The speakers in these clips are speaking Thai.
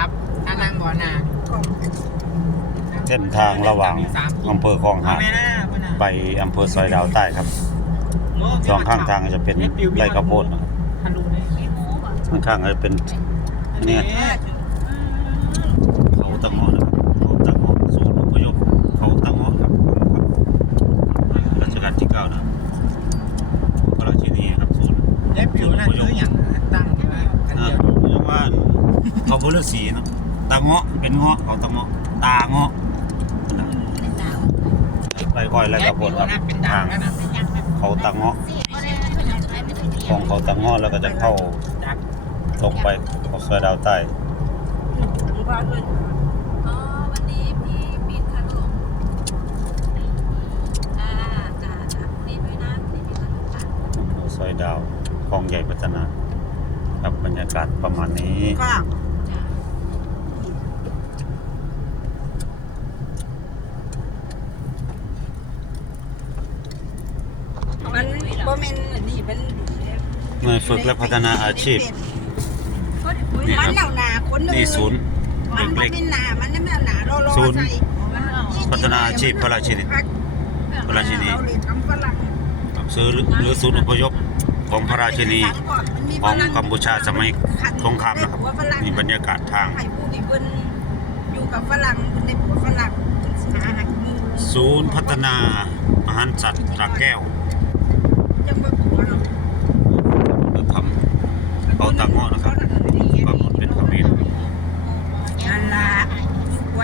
ครับถ้านั่งบ่อนาเส้นทางระหว่างอำเภอคลองหาดไม่น่าไม่น่าไปอำเภอซอยดาวใต้ครับสองข้างทางจะเป็นไร่ข้าวโพดนะครับทะลุเลยมีหมูป่ะข้างข้างๆจะเป็นเนี่ยเขาตะเงาะนะครับเขาตะเงาะศูนย์อพยพเขาตะเงาะครับรัชกาลที่เก้านะครับพระราชินีครับศูนย์ได้ผิวนั่นคืออย่างตั้งไว้กันนะเดียว เรียกว่าเขาพุทธสีเนาะตาเงาะเป็นเงาะเขาตะเงาะตาเงาะไปค่อยไร่ข้าวโพดครับทางเขาตะเงาะของเขาตะเงาะแล้วก็จะเข้าดักตรงไปเขาซอยดาวใต้อ๋อวันนี้พี่ปิดขนมจ้าจ้าจ้านี่ด้วยนะนี่มีขนมค่ะอำเภอซอยดาวคลองใหญ่พัฒนาค รับบรรยากาศประมาณนี้ ค่ะจ้ามันบ่แม่นอันนี้มันหน่วยฝึกและพัฒนาอาชีพ นี่คมัรันบเหนาหนาคนอื่นนี่ศูนย์มันบ่เล็กเป็นหนามันนั่นหนาโลโลศูนย์ ใส่พัฒนาอาชีพพระราชินี พระราชินี เอาเลยทำฝรั่ง ๆครับซื้อหรือศูนย์อพยพ ของพระราชินีของกัมพูชาสมัยสงครามนะครับนี่บรรยากาศทางให้ผู้ที่เพิ่นอยู่กับฝรั่งเพิ่นได้พูดฝรั่งเพิ่นสิหาให้มือศูนย์พัฒนาอาหารสัตว์ตราแก้วจังบ่ผัวเนาะจะทำเขาตะเงาะนะครับปรากฏเป็นเขมรนั่นล่ะ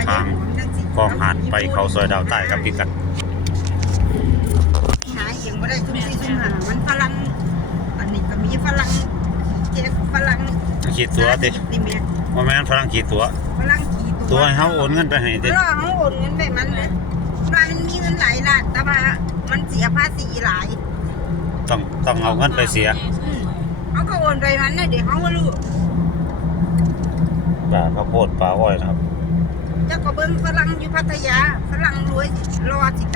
ทางคลองหาดไปเขาซอยดาวใต้ครับพี่กัดหาเองบ่ได้ทุกที่ทุกหามันฝรั่งอันนี้ก็มีฝรั่งเจ็บฝรั่ง ขีดตัวตินี่แม่ว่าแม่นฝรั่งขีดตัว ฝรั่งขี่ตัวให้เขาโอนเงินไปให้ติรอเขาโอนเงินไปมันเลยว่ามันมีเงินหลายล้านแต่ว่ามันเสียภาษีหลายต้องต้องเอาเงินไปเสียเขาก็โอนไปมันนะเดี๋ยวเขาก็รู้ป่าข้าวโพดป่าอ้อยนะครับ เจ้าก็เบิ้งฝรั่งอยู่พัทยาฝรั่งรวยรอสิกะ